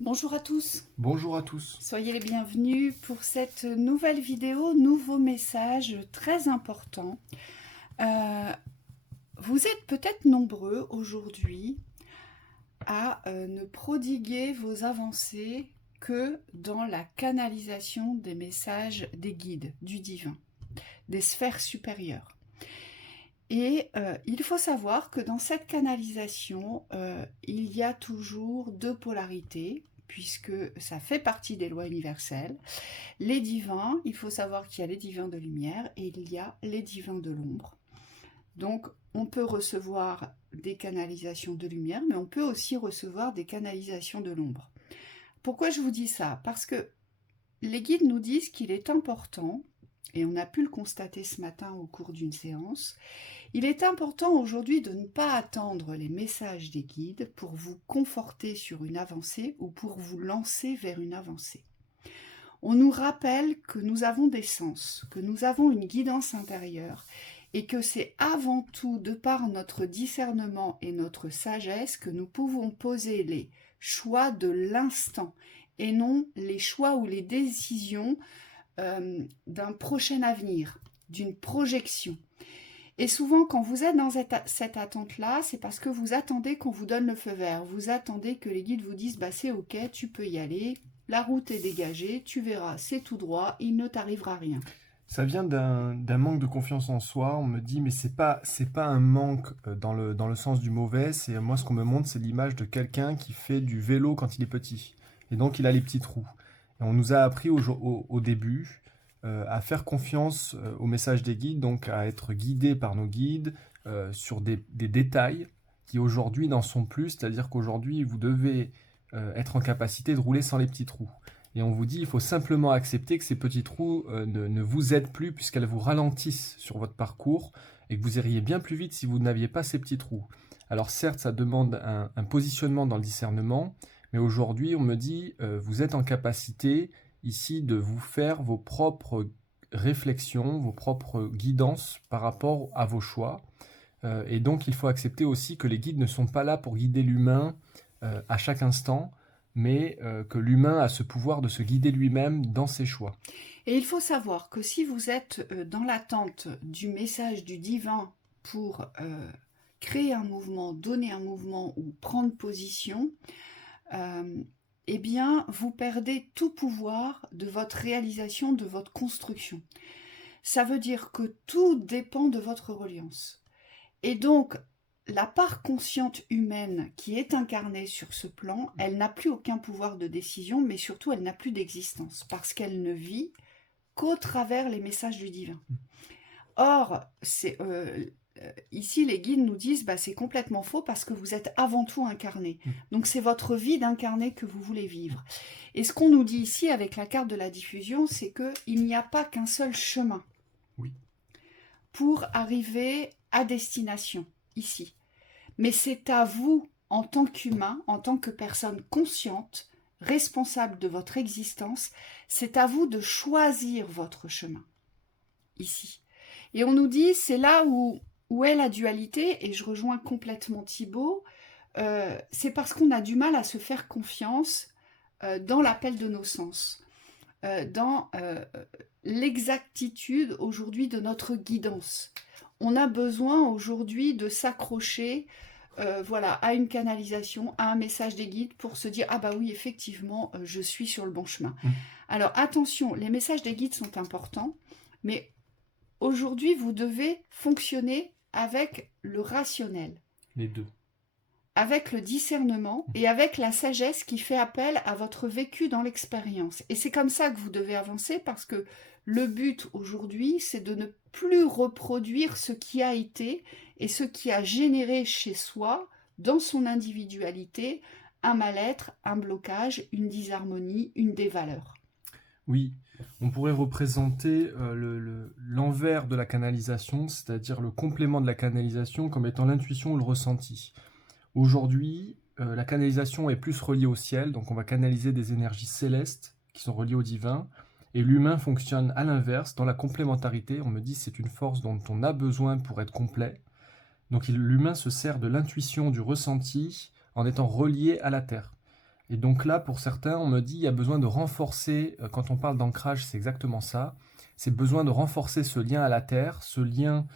Bonjour à tous, Bonjour à tous. soyez les bienvenus pour cette nouvelle vidéo, nouveau message très important. Vous êtes peut-être nombreux aujourd'hui à ne prodiguer vos avancées que dans la canalisation des messages des guides, du divin, des sphères supérieures. Et il faut savoir que dans cette canalisation, il y a toujours deux polarités, puisque ça fait partie des lois universelles. Les divins, il faut savoir qu'il y a les divins de lumière et il y a les divins de l'ombre. Donc on peut recevoir des canalisations de lumière, mais on peut aussi recevoir des canalisations de l'ombre. Pourquoi je vous dis ça? Parce que les guides nous disent qu'il est important, et on a pu le constater ce matin au cours d'une séance, il est important aujourd'hui de ne pas attendre les messages des guides pour vous conforter sur une avancée ou pour vous lancer vers une avancée. On nous rappelle que nous avons des sens, que nous avons une guidance intérieure et que c'est avant tout de par notre discernement et notre sagesse que nous pouvons poser les choix de l'instant et non les choix ou les décisions d'un prochain avenir, d'une projection. Et souvent, quand vous êtes dans cette attente-là, c'est parce que vous attendez qu'on vous donne le feu vert. Vous attendez que les guides vous disent bah, « c'est ok, tu peux y aller, la route est dégagée, tu verras, c'est tout droit, il ne t'arrivera rien. » Ça vient d'un manque de confiance en soi. On me dit, mais c'est pas un manque dans le sens du mauvais. C'est moi, ce qu'on me montre, c'est l'image de quelqu'un qui fait du vélo quand il est petit. Et donc, il a les petits trous. Et on nous a appris au début à faire confiance au message des guides, donc à être guidé par nos guides sur des détails qui aujourd'hui n'en sont plus. C'est-à-dire qu'aujourd'hui, vous devez être en capacité de rouler sans les petits trous. Et on vous dit, il faut simplement accepter que ces petits trous ne vous aident plus puisqu'elles vous ralentissent sur votre parcours et que vous iriez bien plus vite si vous n'aviez pas ces petits trous. Alors certes, ça demande un positionnement dans le discernement, mais aujourd'hui, on me dit, vous êtes en capacité ici de vous faire vos propres réflexions, vos propres guidances par rapport à vos choix. Et donc, il faut accepter aussi que les guides ne sont pas là pour guider l'humain à chaque instant, mais que l'humain a ce pouvoir de se guider lui-même dans ses choix. Et il faut savoir que si vous êtes dans l'attente du message du divin pour créer un mouvement, donner un mouvement ou prendre position, eh bien, vous perdez tout pouvoir de votre réalisation, de votre construction. Ça veut dire que tout dépend de votre reliance. Et donc, la part consciente humaine qui est incarnée sur ce plan, elle n'a plus aucun pouvoir de décision, mais surtout, elle n'a plus d'existence, parce qu'elle ne vit qu'au travers les messages du divin. Or, ici, les guides nous disent bah, c'est complètement faux parce que vous êtes avant tout incarné. Donc, c'est votre vie d'incarné que vous voulez vivre. Et ce qu'on nous dit ici avec la carte de la diffusion, c'est qu'il n'y a pas qu'un seul chemin pour arriver à destination, ici. Mais c'est à vous, en tant qu'humain, en tant que personne consciente, responsable de votre existence, c'est à vous de choisir votre chemin, ici. Et on nous dit, c'est là où est la dualité, et je rejoins complètement Thibaut, c'est parce qu'on a du mal à se faire confiance dans l'appel de nos sens, dans l'exactitude aujourd'hui de notre guidance. On a besoin aujourd'hui de s'accrocher voilà, à une canalisation, à un message des guides pour se dire « Ah bah oui, effectivement, je suis sur le bon chemin. » Alors attention, les messages des guides sont importants, mais aujourd'hui, vous devez fonctionner avec le rationnel. Les deux. Avec le discernement et avec la sagesse qui fait appel à votre vécu dans l'expérience. Et c'est comme ça que vous devez avancer parce que le but aujourd'hui, c'est de ne plus reproduire ce qui a été et ce qui a généré chez soi, dans son individualité, un mal-être, un blocage, une disharmonie, une dévaleur. Oui, on pourrait représenter l'envers de la canalisation, c'est-à-dire le complément de la canalisation comme étant l'intuition ou le ressenti. Aujourd'hui, la canalisation est plus reliée au ciel, donc on va canaliser des énergies célestes qui sont reliées au divin, et l'humain fonctionne à l'inverse, dans la complémentarité. On me dit que c'est une force dont on a besoin pour être complet. Donc l'humain se sert de l'intuition, du ressenti, en étant relié à la Terre. Et donc là, pour certains, on me dit il y a besoin de renforcer, quand on parle d'ancrage, c'est exactement ça, c'est besoin de renforcer ce lien à la terre, ce lien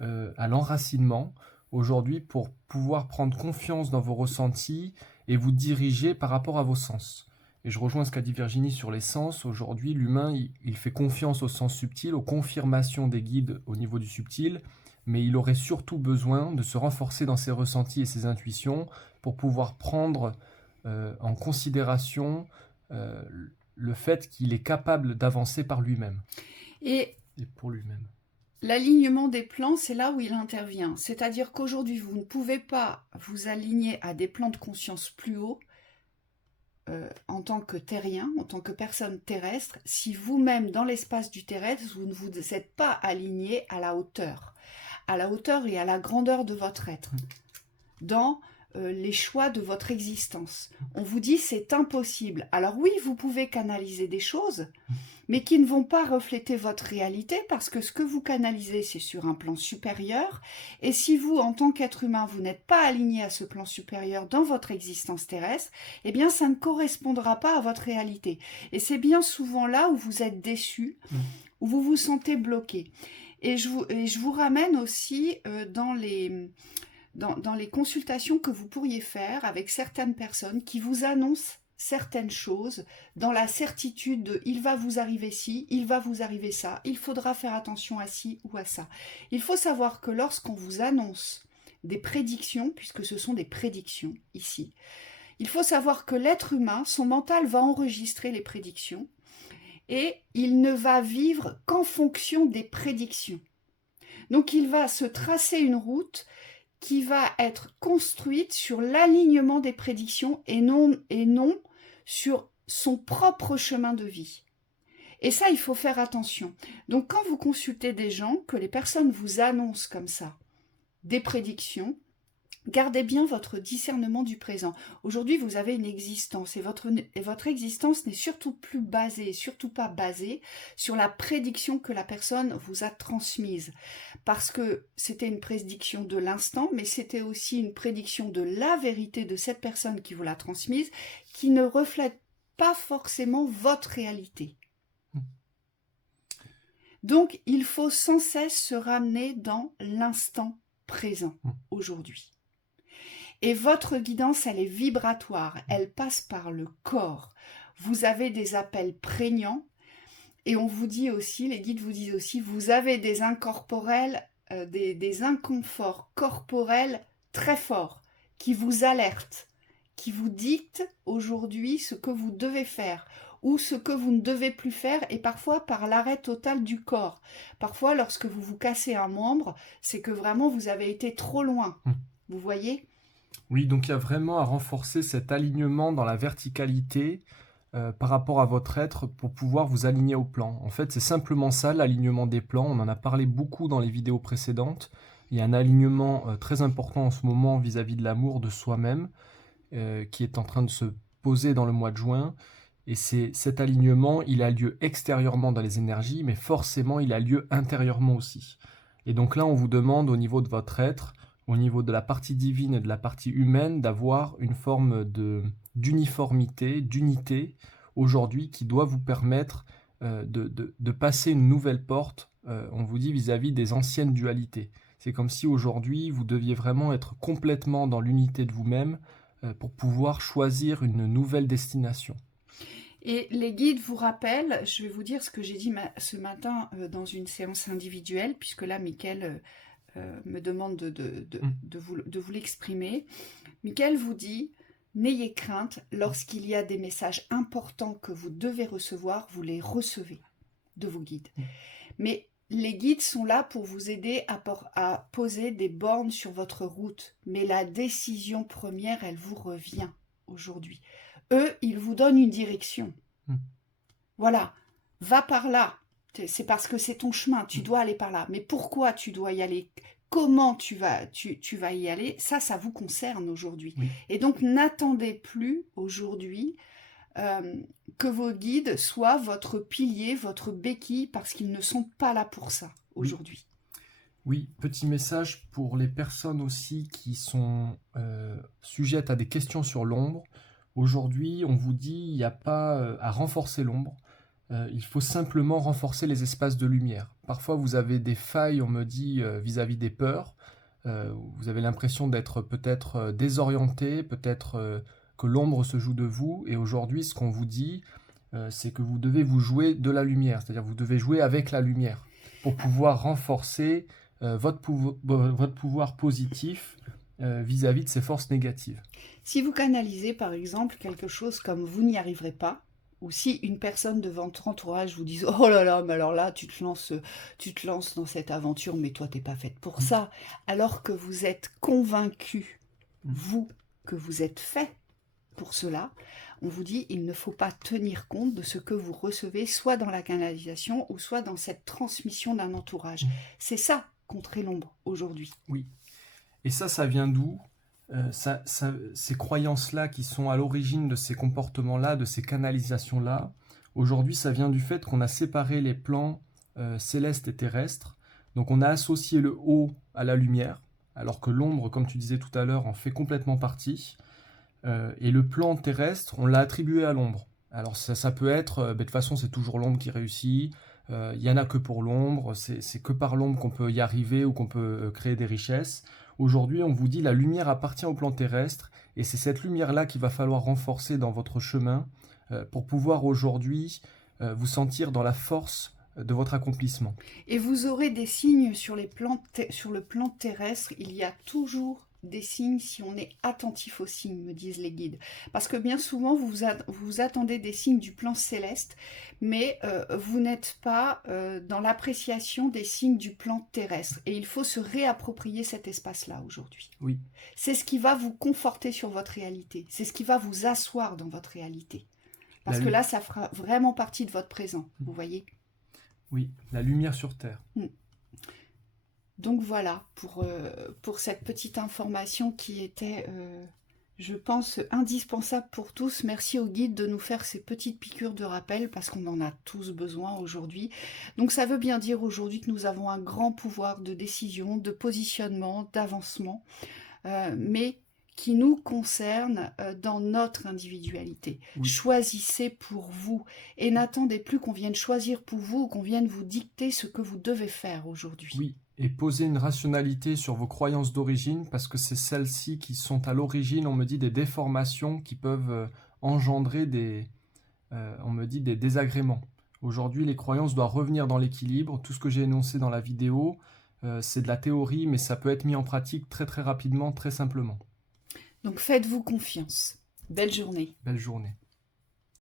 à l'enracinement, aujourd'hui, pour pouvoir prendre confiance dans vos ressentis et vous diriger par rapport à vos sens. Et je rejoins ce qu'a dit Virginie sur les sens. Aujourd'hui, l'humain, il fait confiance au sens subtil, aux confirmations des guides au niveau du subtil, mais il aurait surtout besoin de se renforcer dans ses ressentis et ses intuitions pour pouvoir prendre en considération euh, le fait qu'il est capable d'avancer par lui-même Et et pour lui-même. l'alignement des plans, c'est là où il intervient. C'est-à-dire qu'aujourd'hui, vous ne pouvez pas vous aligner à des plans de conscience plus hauts en tant que terrien, en tant que personne terrestre, si vous-même, dans l'espace du terrestre, vous ne vous êtes pas aligné à la hauteur et à la grandeur de votre être, dans les choix de votre existence. On vous dit c'est impossible. Alors oui, vous pouvez canaliser des choses, mais qui ne vont pas refléter votre réalité, parce que ce que vous canalisez, c'est sur un plan supérieur, et si vous, en tant qu'être humain, vous n'êtes pas aligné à ce plan supérieur dans votre existence terrestre, eh bien ça ne correspondra pas à votre réalité. Et c'est bien souvent là où vous êtes déçu, où vous vous sentez bloqué. Et je vous ramène aussi dans les consultations que vous pourriez faire avec certaines personnes qui vous annoncent certaines choses dans la certitude de il va vous arriver ci, il va vous arriver ça, il faudra faire attention à ci ou à ça. Il faut savoir que lorsqu'on vous annonce des prédictions, puisque ce sont des prédictions ici, il faut savoir que l'être humain, son mental va enregistrer les prédictions et il ne va vivre qu'en fonction des prédictions. Donc il va se tracer une route qui va être construite sur l'alignement des prédictions et non sur son propre chemin de vie. Et ça, il faut faire attention. Donc quand vous consultez des gens, que les personnes vous annoncent comme ça des prédictions, gardez bien votre discernement du présent. Aujourd'hui, vous avez une existence et votre existence n'est surtout pas basée sur la prédiction que la personne vous a transmise. Parce que c'était une prédiction de l'instant, mais c'était aussi une prédiction de la vérité de cette personne qui vous l'a transmise, qui ne reflète pas forcément votre réalité. Donc, il faut sans cesse se ramener dans l'instant présent, aujourd'hui. Et votre guidance, elle est vibratoire, elle passe par le corps. Vous avez des appels prégnants et on vous dit aussi, les guides vous disent aussi, vous avez des incorporels, des inconforts corporels très forts qui vous alertent, qui vous dictent aujourd'hui ce que vous devez faire ou ce que vous ne devez plus faire, et parfois par l'arrêt total du corps. Parfois, lorsque vous vous cassez un membre, c'est que vraiment vous avez été trop loin. Vous voyez ? Oui, donc il y a vraiment à renforcer cet alignement dans la verticalité par rapport à votre être pour pouvoir vous aligner au plan. En fait, c'est simplement ça, l'alignement des plans. On en a parlé beaucoup dans les vidéos précédentes. Il y a un alignement très important en ce moment vis-à-vis de l'amour de soi-même qui est en train de se poser dans le mois de juin. Et cet alignement, il a lieu extérieurement dans les énergies, mais forcément, il a lieu intérieurement aussi. Et donc là, on vous demande au niveau de votre être, au niveau de la partie divine et de la partie humaine, d'avoir une forme d'uniformité, d'unité aujourd'hui qui doit vous permettre de passer une nouvelle porte, on vous dit, vis-à-vis des anciennes dualités. C'est comme si aujourd'hui, vous deviez vraiment être complètement dans l'unité de vous-même pour pouvoir choisir une nouvelle destination. Et les guides vous rappellent, je vais vous dire ce que j'ai dit ce matin dans une séance individuelle, puisque là, Mickaël me demande de vous l'exprimer. Mickaël vous dit, n'ayez crainte, lorsqu'il y a des messages importants que vous devez recevoir, vous les recevez de vos guides. Mais les guides sont là pour vous aider à poser des bornes sur votre route. Mais la décision première, elle vous revient aujourd'hui. Eux, ils vous donnent une direction. Voilà, va par là. C'est parce que c'est ton chemin, tu dois aller par là. Mais pourquoi tu dois y aller? Comment tu vas y aller? Ça vous concerne aujourd'hui. Oui. Et donc, n'attendez plus aujourd'hui que vos guides soient votre pilier, votre béquille, parce qu'ils ne sont pas là pour ça aujourd'hui. Oui, petit message pour les personnes aussi qui sont sujettes à des questions sur l'ombre. Aujourd'hui, on vous dit, il n'y a pas à renforcer l'ombre, il faut simplement renforcer les espaces de lumière. Parfois, vous avez des failles, on me dit, vis-à-vis des peurs. Vous avez l'impression d'être peut-être désorienté, peut-être que l'ombre se joue de vous. Et aujourd'hui, ce qu'on vous dit, c'est que vous devez vous jouer de la lumière, c'est-à-dire vous devez jouer avec la lumière pour pouvoir renforcer votre pouvoir positif vis-à-vis de ces forces négatives. Si vous canalisez par exemple quelque chose comme vous n'y arriverez pas, ou si une personne de votre entourage vous dit oh là là, mais alors là tu te lances dans cette aventure, mais toi t'es pas faite pour ça, alors que vous êtes convaincu, vous, que vous êtes fait pour cela, on vous dit il ne faut pas tenir compte de ce que vous recevez, soit dans la canalisation ou soit dans cette transmission d'un entourage. C'est ça, contrer l'ombre aujourd'hui. Oui. Et ça vient d'où? Ces croyances-là qui sont à l'origine de ces comportements-là, de ces canalisations-là, aujourd'hui, ça vient du fait qu'on a séparé les plans célestes et terrestres. Donc on a associé le haut à la lumière, alors que l'ombre, comme tu disais tout à l'heure, en fait complètement partie. Et le plan terrestre, on l'a attribué à l'ombre. Alors ça peut être, de toute façon, c'est toujours l'ombre qui réussit. Il n'y en a que pour l'ombre, c'est que par l'ombre qu'on peut y arriver ou qu'on peut créer des richesses. Aujourd'hui, on vous dit la lumière appartient au plan terrestre et c'est cette lumière-là qu'il va falloir renforcer dans votre chemin pour pouvoir aujourd'hui vous sentir dans la force de votre accomplissement. Et vous aurez des signes sur le plan terrestre, il y a toujours des signes si on est attentif aux signes, me disent les guides. Parce que bien souvent, vous attendez des signes du plan céleste, mais vous n'êtes pas dans l'appréciation des signes du plan terrestre. Et il faut se réapproprier cet espace-là aujourd'hui. Oui. C'est ce qui va vous conforter sur votre réalité. C'est ce qui va vous asseoir dans votre réalité. Parce que là, ça fera vraiment partie de votre présent, vous voyez ? Oui, la lumière sur Terre. Donc voilà, pour cette petite information qui était, je pense, indispensable pour tous. Merci au guide de nous faire ces petites piqûres de rappel parce qu'on en a tous besoin aujourd'hui. Donc ça veut bien dire aujourd'hui que nous avons un grand pouvoir de décision, de positionnement, d'avancement, mais qui nous concerne dans notre individualité. Oui. Choisissez pour vous et n'attendez plus qu'on vienne choisir pour vous ou qu'on vienne vous dicter ce que vous devez faire aujourd'hui. Oui, et posez une rationalité sur vos croyances d'origine parce que c'est celles-ci qui sont à l'origine, on me dit, des déformations qui peuvent engendrer des désagréments. Aujourd'hui, les croyances doivent revenir dans l'équilibre. Tout ce que j'ai énoncé dans la vidéo, c'est de la théorie, mais ça peut être mis en pratique très très rapidement, très simplement. Donc faites-vous confiance. Belle journée. Belle journée.